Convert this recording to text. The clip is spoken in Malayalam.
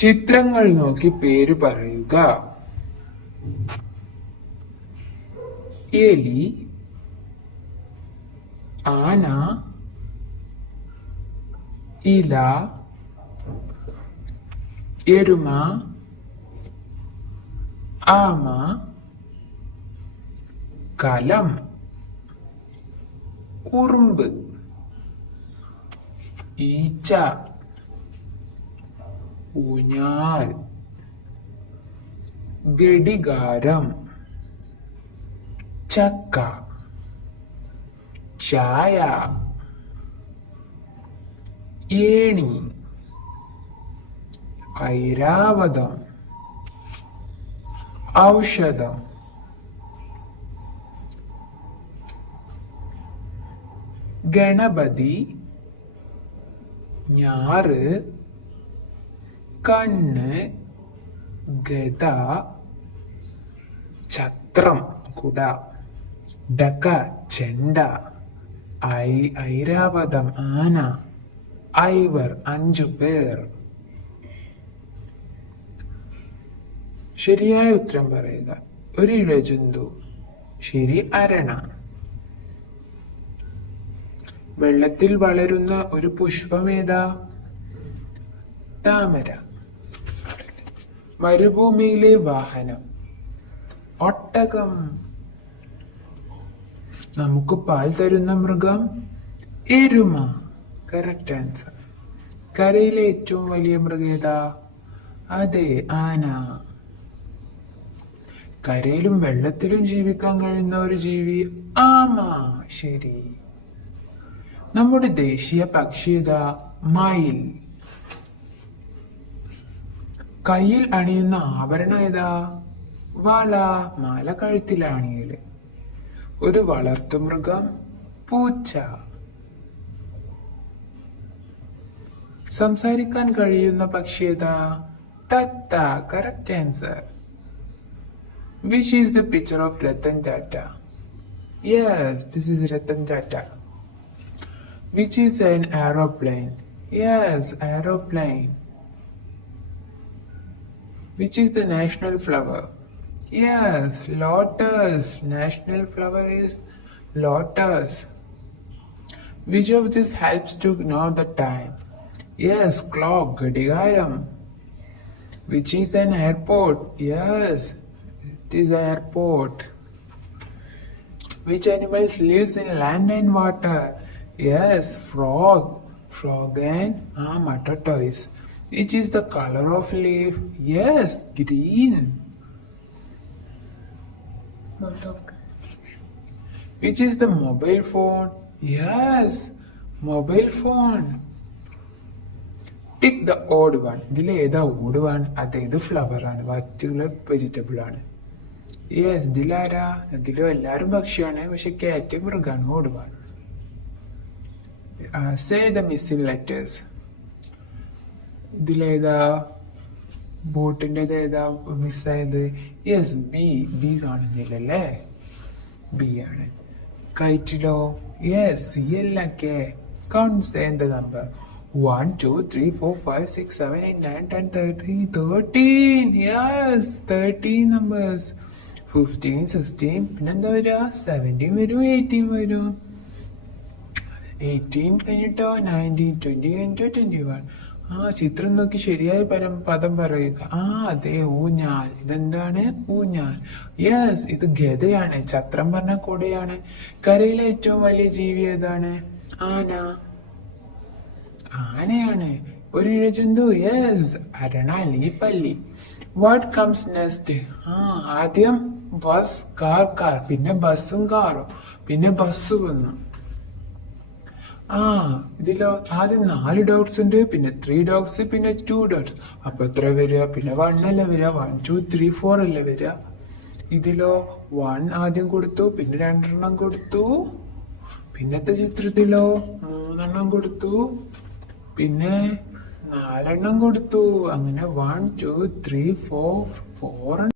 ചിത്രങ്ങൾ നോക്കി പേര് പറയുക. എലി, ആന, ഇല, എരുമ, ആമ, കലം, ഉറുമ്പ്, ഈച്ച, ഊഞ്ഞാൽ, ഘടികാരം, ചക്ക, ചായ, ഏണി, ഐരാവതം, ഔഷധം, ഗണപതി, ഞാറ്, കണ്ണ്, ഗദ, ഛത്രം കുട, ഡക ചെണ്ട, ഐരാവതം ആന, ഐവർ 5 പേർ. ശരിയായ ഉത്തരം പറയുക. ഒരു ഇഴജന്തു. ശരി, അരണ. വെള്ളത്തിൽ വളരുന്ന ഒരു പുഷ്പം ഏതാ? താമര. മരുഭൂമിയിലെ വാഹനം? ഒട്ടകം. നമുക്ക് പാൽ തരുന്ന മൃഗം? എരുമ. Correct answer. കരയിലെ ഏറ്റവും വലിയ മൃഗം ഏതാ? അതെ, ആന. കരയിലും വെള്ളത്തിലും ജീവിക്കാൻ കഴിയുന്ന ഒരു ജീവി? ആമ. ശരി. നമ്മുടെ ദേശീയ പക്ഷി ഏതാ? മയിൽ. കയ്യിൽ അണിയുന്ന ആഭരണം ഏതാ? വള. മാല കഴുത്തിലാണിയല്. ഒരു വളർത്തുമൃഗം? പൂച്ച. സംസാരിക്കാൻ കഴിയുന്ന പക്ഷി ഏതാ? തത്ത. Correct answer. Which is the picture of Ratan Tata? Yes, this is Ratan Tata. Which is an aeroplane? Yes, aeroplane. Which is the national flower? Yes, lotus. National flower is lotus. Which of this helps to know the time? Yes, clock, ghadigaram. Which is an airport? Yes, it is an airport. Which animals lives in land and water? Yes, frog. Frog and tortoise. Which is the color of leaf? Yes, green. Which is the mobile phone? Yes, mobile phone. Tick the odd one. ഇതിൽ ഏതാ odd one? അതേത് ഫ്ലവർ ആണ്? മറ്റുള്ള വെജിറ്റബിൾ ആണ്. യെസ്, ഇതിലാരാ? ഇതിലും എല്ലാരും ഭക്ഷ്യാണ്, പക്ഷെ കാറ്റ് മൃഗാണ്. odd one. Say the missing letters. ഇതിലേതാ? ബോട്ടിന്റെ ഏതാ മിസ്സായത്? യെസ്, ബി കാണുന്നില്ലല്ലേ? ബി ആണ്. കൈറ്റിലോ? യെസ്, സി അല്ല, K. Counts the number. 1, 2, 3, 4, 5, 6, 7, 8, 9, 10, 13. Yes, 13 numbers. 15, 16, പിന്നെന്താ വരിക? 17 വരും, 18 വരും. 18 കഴിഞ്ഞിട്ടോ 19, 20 കഴിഞ്ഞിട്ടോ 21. ചിത്രം നോക്കി ശരിയായ പദം പറയുക. അതെ, ഊഞ്ഞാൽ. ഇതെന്താണ്? ഊഞ്ഞാൽ. യെസ്, ഇത് ഗദയാണ്. ഛത്രം പറഞ്ഞ കൊടയാണ്. കരയിലെ ഏറ്റവും വലിയ ജീവി ഏതാണ്? ആന. ആനയാണ്. ഒരു ഇഴജന്തു? യെസ്, അരണ അല്ലെങ്കിൽ പല്ലി. What comes next? ആദ്യം ബസ്, കാർ, പിന്നെ ബസ്സും കാറും, പിന്നെ ബസ് വന്നു. ഇതിലോ ആദ്യം 4 ഡോഗ്സ് ഉണ്ട്, പിന്നെ 3 ഡോഗ്സ്, പിന്നെ 2 ഡോഗ്സ്. അപ്പൊ എത്ര വരിക? പിന്നെ 1 അല്ലേ വരിക? 1, 2, 3, 4 അല്ലേ വരിക? ഇതിലോ 1 ആദ്യം കൊടുത്തു, പിന്നെ 2 കൊടുത്തു. പിന്നത്തെ ചിത്രത്തിലോ 3 കൊടുത്തു, പിന്നെ 4 കൊടുത്തു. അങ്ങനെ 1, 2, 3, 4